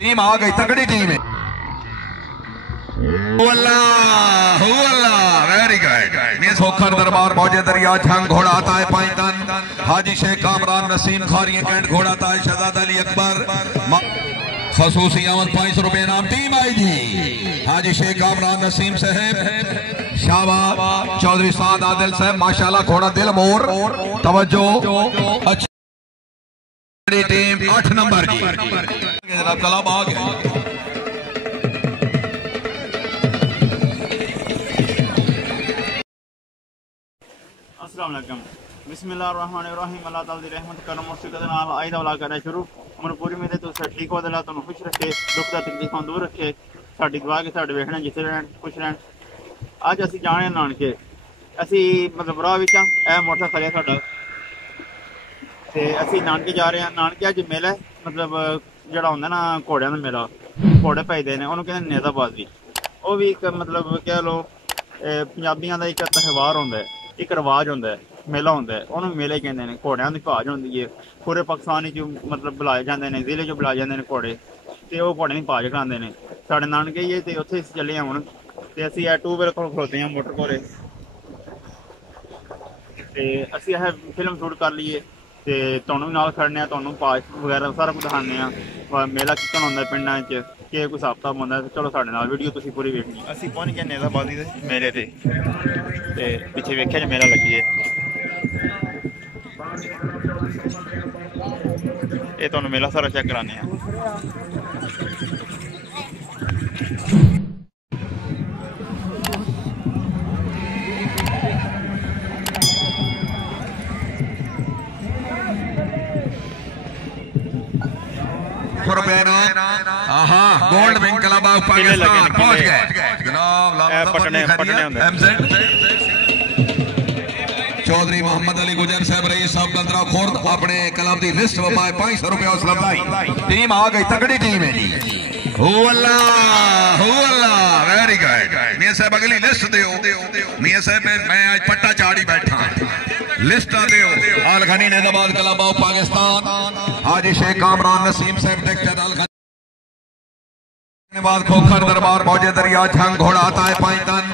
Team आ गई, तगड़ी team है। Very good. खोखर दरबार मौजे दरिया झंग घोड़ा आता है पाइतन हाजी शेख कामरान नसीम खारी कैंट घोड़ा आता है शहजाद अली अकबर खसूसी आमद 500 रुपए नाम टीम आएगी। हाजी शेख कामरान नसीम साहब शाहबाज चौधरी साद आदिल साहब माशाल्लाह घोड़ा दिल मोर तवज्जो अच्छी टीम 8 नंबर की जनाब कलाम आ गया। अस्सलामुअलैकुम बिस्मिल्लाहिर्रहमानिर्रहीम अल्लाह ताला दी रहमत करम और शुक्र नाल आई दा वाला करे शुरू मनपूरी में तो ठीक हो दिला तुम खुश रखे दुख दा तकलीफां दूर रखे साडी दुआ के साडे वेखणे जिथे रहन खुश रहन। अज असीं जाने नानके असीं मतलब राह विच ए मोटरसाइकिल खड़िया साडा ते असीं नानके जा रहे हैं। नानके अज मेला मतलब जिहड़ा हुंदा ना घोड़ियां दा मेला घोड़े भजदे ने उहनूं कहंदे नेज़ाबाजी वो भी एक मतलब कह लो पंजाबियां दा एक त्यौहार हुंदा है एक रिवाज होंदा है मेला होंदा है उन्होंने मेले कहते हैं। घोड़ियां की भाज होंदी है पूरे पाकिस्तान मतलब बुलाए जाते हैं जिले चो बुलाए जाते हैं घोड़े तो वह घोड़े की भाज कराते हैं। साढ़े नानके ही है तो उत्थे चले हूँ तो असी टू व्हीलर को खड़ोते हैं मोटर घोड़े तो असी फिल्म शूट कर लीए तो तुहानूं नाल खड़ने तुहानूं भाज वगैरह सारा कुछ दिखाने मेला कितन होंदा पिंडां च कि कोई हिसाब किताब होंदा चलो साढ़े नाल वीडियो तुसीं पूरी वेखनी। असीं पहुंच गए नेज़ाबाजी दे मेले ते पिछे वेख्या जो मेला लगी है ये तुहानूं मेला सारा चेक कराने हैं। Gold wing club of Pakistan पहुंच गए चौधरी मोहम्मद अली गुजर साहब रईस साहब गंदरा खुर्द अपने क्लब की लिस्ट वफाए 500 रुपया हौसला अफजाई टीम आ गई तगड़ी टीम है। वेरी गुड मियां साहब अगली लिस्ट दो मियां साहब मैं आज पट्टा चाड़ी बैठा लिस्ट दो अलखनी नेज़ाबाद क्लब ऑफ पाकिस्तान हाजी शेख कामरान नसीम साहब टेक्टर खोखर दरबार मौजे दरिया झंग घोड़ा आता है पाइतन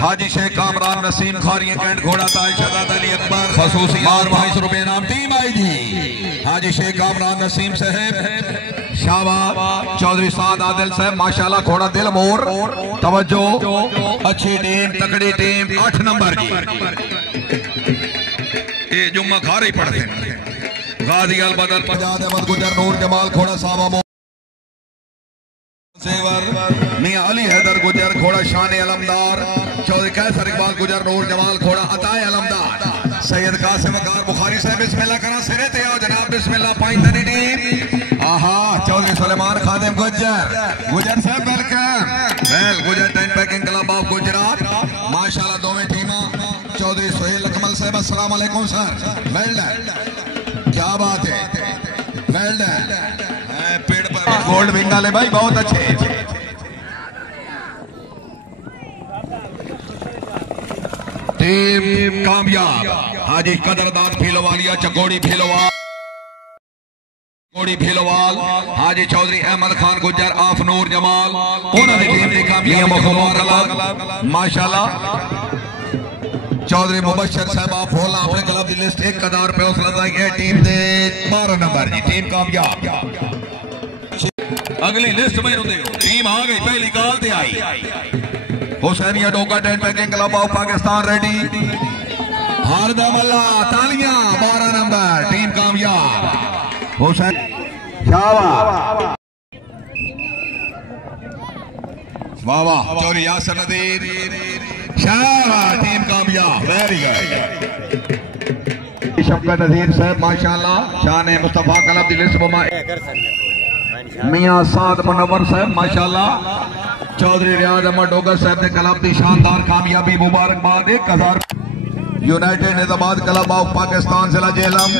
हाजी शेख कामरान नसीम खारी कैंट घोड़ा आता है शहजाद अली अकबर खसूसी 500 रुपए नाम टीम आएगी। हाजी शेख कामरान नसीम साहब शाहबाज चौधरी साद आदिल साहब माशाल्लाह घोड़ा दिल मोर तवज्जो अच्छी टीम तगड़ी टीम 8 नंबर की ये जुम्मा खार ही पढ़ते हैं गाजी अल बदर पजाद अहमद गुजर नूर जमाल घोड़ा सावा मियां अली हैदर गुजर घोड़ा शान अलमदार चौधरी कैसर इकबाल गुजर नूर जमाल घोड़ा अताए अलमदार सैयद कासिम वकार बुखारी साहब बिस्मिल्लाह करा सिरे ते आओ जनाब बिस्मिल्लाह पाइंदनी टीम आहा चौधरी सुलेमान खादिम गुजर साहब वेलकम वेल गुजर tent packing club of Gujarat माशाल्लाह दोवें टीमां चौधरी सुहेल अकमल साहब अस्सलाम वालेकुम सर वेल डन क्या बात है वेल डन पेड़ पर गोल्ड विंग वाले भाई बहुत अच्छे टीम कामयाब हाजी कदरदान भीलोवालिया चकोड़ी भीलोवाल हाजी चौधरी अहमद खान गुजर आफ नूर जमाल उन्होंने टीम की कामयाबी माशाल्लाह चौधरी मुबशर साहब आप होला अपने क्लब की लिस्ट 1000 रुपए हौसला है टीम दे 12 नंबर की टीम कामयाब अगली लिस्ट में टीम आ गई पहली काल ते आई हुसैनिया डोका tent packing club of Pakistan ready हरदम अल्लाह तालियां 12 नंबर टीम कामयाब हुसैन शाबाश वाह वाह चौधरी यासर नदीर शाबाश टीम कामयाब वेरी गुड शफकत नजीर साहब माशाल्लाह शान मुस्तफा क्लब दी लिस्ट बमा मियां साद मुनव्वर साहब माशाल्लाह चौधरी रियाज अहमद डोगर साहब ने क्लब की शानदार कामयाबी मुबारकबाद 1000 यूनाइटेड नेज़ाबाद क्लब ऑफ पाकिस्तान जिला जेहलम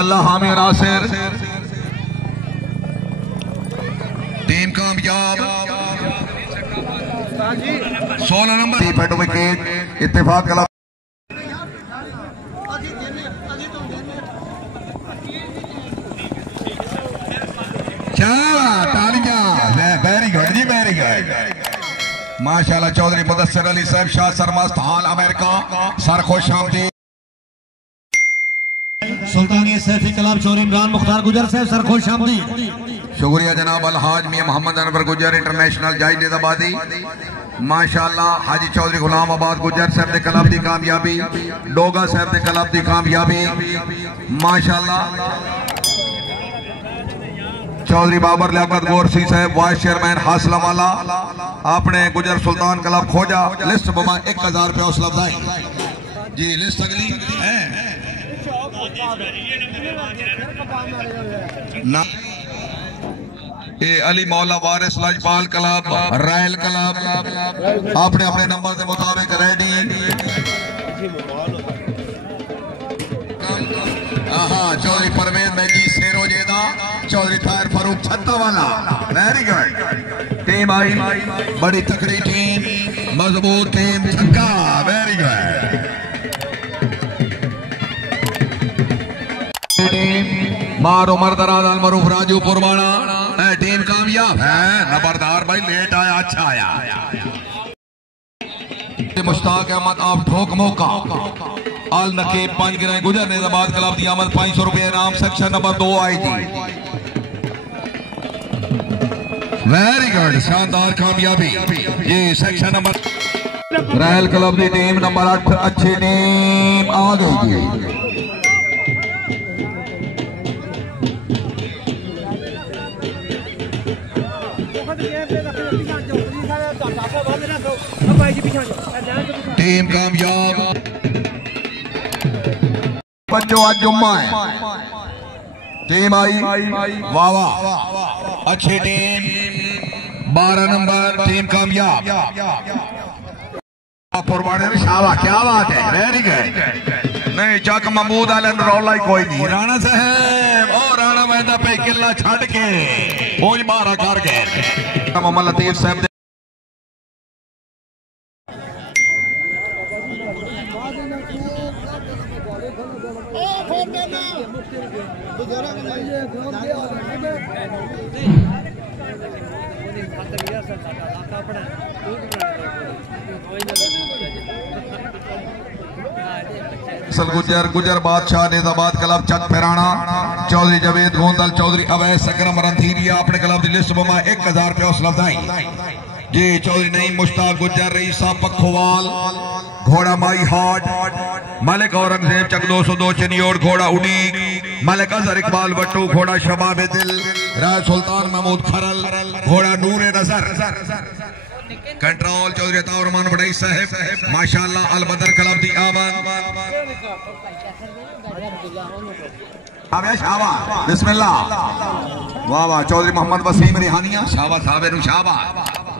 अल्लाह हामी नासिर टीम कामयाब 16 नंबर विकेट इत्तेफाक क्लब क्या तालियां माशाल्लाह चौधरी मुदस्सिर अली साहब शाह सरमस्त हाल अमेरिका सर खुश आमदीद। सुल्तानी सैफी कलाब चौधरी इमरान मुख्तार गुजर साहब सर खुश आमदीद। शुक्रिया जनाब अलहाज मियां मोहम्मद अनवर गुजर इंटरनेशनल जायज निजाबादी। माशाल्लाह हाजी चौधरी गुलाम आबाद गुजर साहब के क्लब की कामयाबी, डोगा साहब के क्लब की कामयाबी। माशाल्लाह चौधरी बाबर लियाकत गोरसी साहब वाइस चेयरमैन हासलावाला अपने गुजर सुल्तान क्लब खोजा लिस्ट बमा 1000 रुपया हौसला अफजाई जी। लिस्ट अगली है ना ये अली मौला वारिस लाजपाल क्लब रायल क्लब अपने अपने नंबर के मुताबिक रेडी। चौधरी परवेज मैजी शेरोजेदा चौधरी ताहिर फारूक छत्ता वाला वेरी गुड। टीम आई बड़ी तकड़ी टीम मजबूत टीम छक्का वेरी गुड। मारो मर्दराज अलमरूफ राजू पुरवाना टीम कामयाब है। नंबरदार भाई लेट आया अच्छा आया। मुश्ताक अहमद आप ठोक मौका आल नकेब 5 गिराए गुजर निजाबाद क्लब की आमद 500 रुपये इनाम सेक्शन नंबर 2 आई थी। वेरी गुड शानदार कामयाबी ये सेक्शन नंबर रायल क्लब की टीम नंबर 8 अच्छी टीम आ गई। टीम कामयाब बच्चों आज जुम्मा है। टीम आई वाह वाह अच्छी टीम 12 नंबर टीम कामयाब। शाबा क्या बात है वेरी गुड। नहीं चक महमूद आलन रौला ही कोई नहीं। राणा साहब और राणा मैदा पे किला छड़ के बोझ मारा कर गए। मोहम्मद लतीफ साहब गुजर गुजर बादशाह निजाबाद क्लब चक फिराना चौधरी जवेद गोंदल चौधरी अवैस अकरम रंधीरिया अपने क्लब की लिस्ट बमा 1000 रुपया हौसला अफजाई जी। चौधरी नईम मुश्ताक गुजर रईसा पखोवाल घोड़ा माई हाट मलिक औरंगजेब चक 202 चनियोड़ घोड़ा उड़ीक मलिक अजहर इकबाल बट्टू घोड़ा शबाब दिल राय सुल्तान महमूद खरल घोड़ा नूर नजर कंट्रोल चौधरी अताउरमान बड़ाई साहब माशाल्लाह अल बदर क्लब दी आमद। शाबा बिस्मिल्लाह वाह वाह चौधरी मोहम्मद वसीम रिहानिया शाबा साबिर शाबा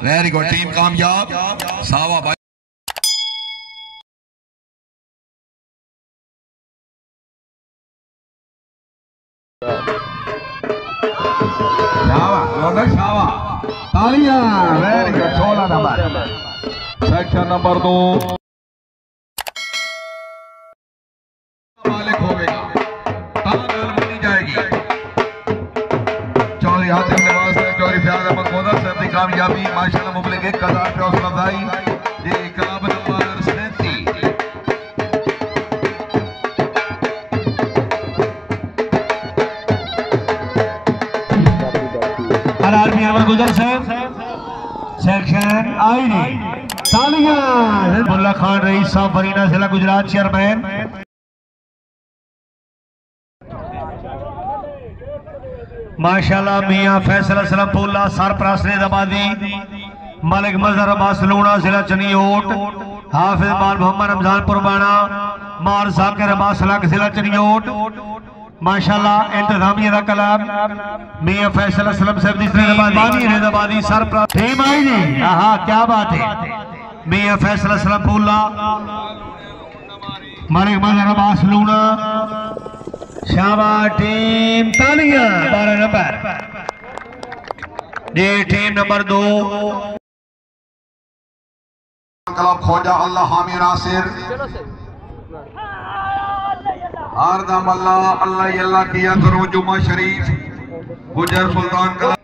वेरी गुड टीम कामयाब सावा भाई। शाबा शाबा तालियां very good 16 number section number 2 मालिक होगा तांगल बनी जाएगी। चौधरी हातिम नवाज साहब चौधरी फयाज अहमद मोदर साहब की कामयाबी माशाल्लाह मुबलिक 1000 रुपया हौसला अफजाई ये क्लब नंबर 37 आर्मी अमर गुजर साहब सेक्शन आई नहीं तालियां। मुल्ला खान रईस साहब फरीना जिला गुजरात चेयरमैन। माशाल्लाह मियां फैसल असलम पुल्ला सरपरस्त निजाबादी मलिक मजहर अब्बास लूणा जिला चनियोट हाफिज माल मोहम्मद रमजान पुरबाना मार जाकिर अब्बास लक जिला चनियोट माशाल्लाह इंतजामिया का क्लब मियां फैसल असलम साहब दी निजाबादी सरपरस्त टीम आई नहीं। हाँ क्या बात है मियां फैसल असलम पुल्ला मलिक मजहर अब्बास लूणा शाबा टीम तालियां 12 नंबर ये टीम नंबर 2 क्लब खोजा अल्लाह हामी नासिर हरदम अल्लाह अल्लाह अल्लाह किया करो जुमा शरीफ गुजर सुल्तान क्लब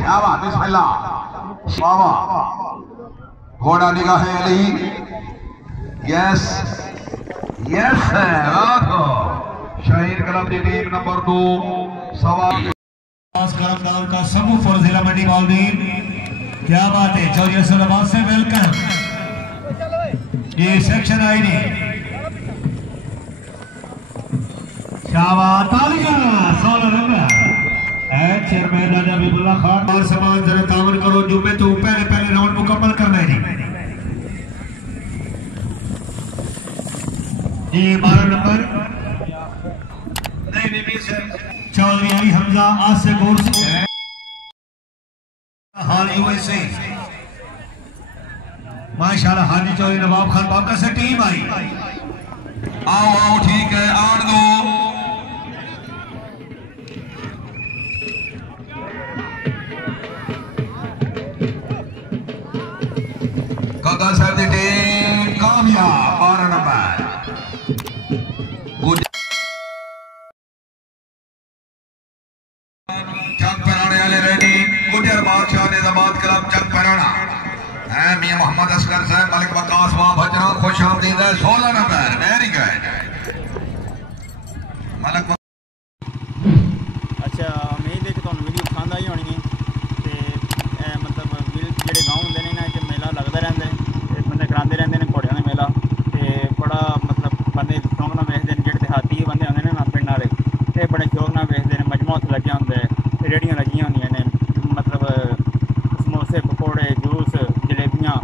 क्या बात बिस्मिल्लाह वाह वाह घोड़ा निगाह Ali yes yes Shaheen club की टीम नंबर 2 सवाल का समूह फॉर जिला मंडी मालदीन क्या बात है चौधरी असलाबाद से वेलकम ये सेक्शन आई नहीं शाबाश तालियां 16 रन है चेयरमैन राजा हबीबुल्लाह खान और समाज जरा तावन करो जुम्मे तो पहले राउंड मुकम्मल करना है जी ये 12 नंबर नहीं सर चौधरी अली हमजा आज से गोर से हाल यूएसए माशाल्लाह हाजी चौधरी नवाब खान बाबा से टीम आई आओ आओ ठीक है आड़ दो काका साहब की टीम कामयाब 12 नंबर जंग पराने वाले रेडी गुजर बादशाह ने जमात क्लब जंग पराना है मियां मोहम्मद असगर साहब मलिक वकास वाह भजना खुश आमदीद है 16 नंबर वेरी गुड मलिक अच्छा उम्मीद है कि तुहानू वीडियो पसंद आई होनी है मतलब जेडे गाँव होंगे ने इन्हां च मेला लगता रहता है बंदे कराते रहते हैं घोड़ियां का मेला तो बड़ा मतलब बंदे शौक नाल वेखदे ने जेडे देहाती बंदे होंदे ने ना पिंड वाले ये बड़े शौक नाल वेखदे ने मजमा उत्थे लग्या होंदा है रेहड़ियां लगियां होंदियां ने मतलब समोसे पकौड़े जूस जलेबियां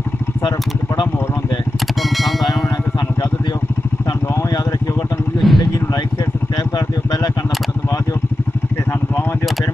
सारा कुछ बड़ा माहौल होंदा है तुहानू पसंद आया होना तो सानू इजाजत दिओ सानू दुआवां याद रखियो अगर तुहानू वीडियो अच्छी लगी लाइक शेयर सब्सक्राइब कर दिओ बेल आइकन दा बटन दबा दिओ ते सानू दुआवां दिओ फिर